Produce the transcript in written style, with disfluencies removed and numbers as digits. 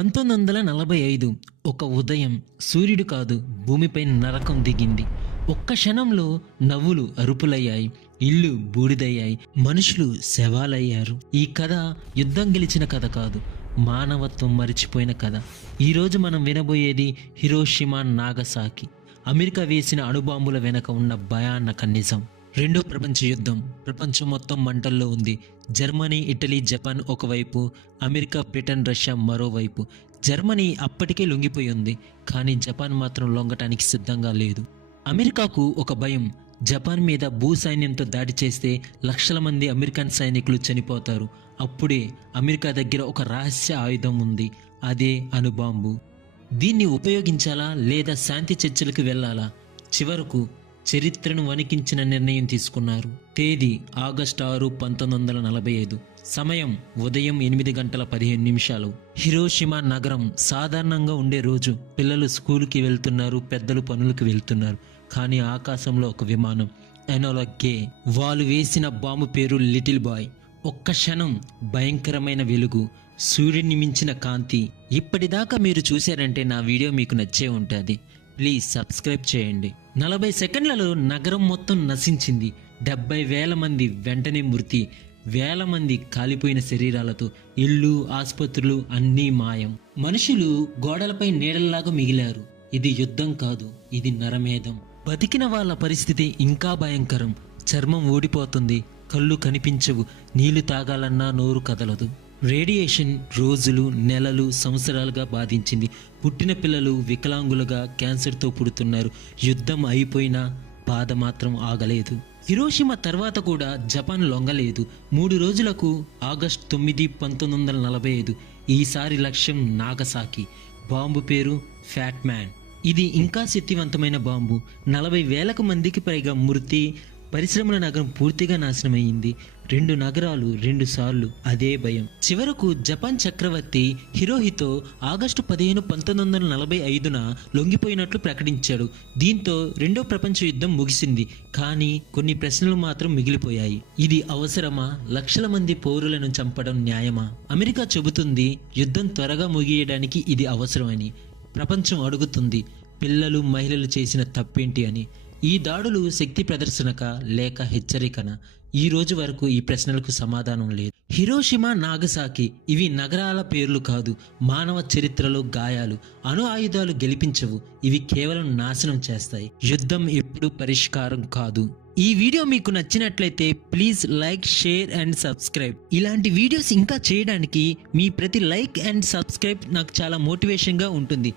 1945 ఒక ఉదయం సూర్యుడు కాదు భూమిపై నరకం దిగింది. ఒక్క క్షణంలో నవ్వులు అరుపులయ్యాయి, ఇళ్ళు బూడిదయ్యాయి, మనుషులు శవాలయ్యారు. ఈ కథ యుద్ధం గెలిచిన కథ కాదు, మానవత్వం మరిచిపోయిన కథ. ఈరోజు మనం వినబోయేది హిరోషిమా నాగసాకి, అమెరికా వేసిన అణుబాంబుల వెనక ఉన్న భయానక నిజం. రెండో ప్రపంచ యుద్ధం ప్రపంచం మొత్తం మంటల్లో ఉంది. జర్మనీ, ఇటలీ, జపాన్ ఒకవైపు, అమెరికా, బ్రిటన్, రష్యా మరోవైపు. జర్మనీ అప్పటికే లొంగిపోయి ఉంది, కానీ జపాన్ మాత్రం లొంగటానికి సిద్ధంగా లేదు. అమెరికాకు ఒక భయం, జపాన్ మీద భూ సైన్యంతో దాడి చేస్తే లక్షల మంది అమెరికన్ సైనికులు చనిపోతారు. అప్పుడే అమెరికా దగ్గర ఒక రహస్య ఆయుధం ఉంది, అదే అణుబాంబు. దీన్ని ఉపయోగించాలా లేదా శాంతి చర్చలకు వెళ్ళాలా? చివరకు చరిత్రను వణికించిన నిర్ణయం తీసుకున్నారు. తేదీ ఆగస్టు 6, 1945. సమయం ఉదయం 8:15. హిరోషిమా నగరం సాధారణంగా ఉండే రోజు. పిల్లలు స్కూల్కి వెళ్తున్నారు, పెద్దలు పనులకు వెళ్తున్నారు. కానీ ఆకాశంలో ఒక విమానం, ఎనోలా గే. వాళ్ళు వేసిన బాంబు పేరు లిటిల్ బాయ్. ఒక్క క్షణం భయంకరమైన వెలుగు, సూర్యుడిని మించిన కాంతి. ఇప్పటిదాకా మీరు చూశారంటే నా వీడియో మీకు నచ్చే ఉంటుంది. ప్లీజ్ సబ్స్క్రైబ్ చేయండి. 40 సెకండ్లలో నగరం మొత్తం నశించింది. 70,000 మంది వెంటనే మృతి, వేల మంది కాలిపోయిన శరీరాలతో. ఇళ్ళు, ఆసుపత్రులు అన్నీ మాయం. మనుషులు గోడలపై నీడల్లాగా మిగిలారు. ఇది యుద్ధం కాదు, ఇది నరమేధం. బతికిన వాళ్ళ పరిస్థితి ఇంకా భయంకరం. చర్మం ఊడిపోతుంది, కళ్ళు కనిపించవు, నీళ్లు తాగాలన్నా నోరు కదలదు. రేడియేషన్ రోజులు, నెలలు, సంవత్సరాలుగా బాధించింది. పుట్టిన పిల్లలు వికలాంగులుగా క్యాన్సర్తో పుడుతున్నారు. యుద్ధం అయిపోయినా బాధ మాత్రం ఆగలేదు. హిరోషిమా తర్వాత కూడా జపాన్ లొంగలేదు. 3 రోజులకు ఆగస్టు 9, 1945. ఈసారి లక్ష్యం నాగసాకి. బాంబు పేరు ఫ్యాట్ మ్యాన్. ఇది ఇంకా శక్తివంతమైన బాంబు. 40,000 మందికి పైగా మృతి. పరిశ్రమల నగరం పూర్తిగా నాశనమైంది. 2 నగరాలు 2 సార్లు అదే భయం. చివరకు జపాన్ చక్రవర్తి హిరోహితో ఆగస్టు 15, 1945న లొంగిపోయినట్లు ప్రకటించాడు. దీంతో రెండో ప్రపంచ యుద్ధం ముగిసింది. కానీ కొన్ని ప్రశ్నలు మాత్రం మిగిలిపోయాయి. ఇది అవసరమా? లక్షల మంది పౌరులను చంపడం న్యాయమా? అమెరికా చెబుతుంది యుద్ధం త్వరగా ముగియడానికి ఇది అవసరమని. ప్రపంచం అడుగుతుంది పిల్లలు, మహిళలు చేసిన తప్పేంటి అని. ఈ దాడులు శక్తి ప్రదర్శనక లేక హెచ్చరికన? ఈ రోజు వరకు ఈ ప్రశ్నలకు సమాధానం లేదు. హిరోషిమా, నాగసాకి ఇవి నగరాల పేర్లు కాదు, మానవ చరిత్రలో గాయాలు. అణు ఆయుధాలు గెలిపించవు, ఇవి కేవలం నాశనం చేస్తాయి. యుద్ధం ఎప్పుడు పరిష్కారం కాదు. ఈ వీడియో మీకు నచ్చినట్లయితే please like, share and subscribe. ఇలాంటి వీడియోస్ ఇంకా చేయడానికి మీ ప్రతి లైక్ అండ్ సబ్స్క్రైబ్ నాకు చాలా మోటివేషన్గా ఉంటుంది.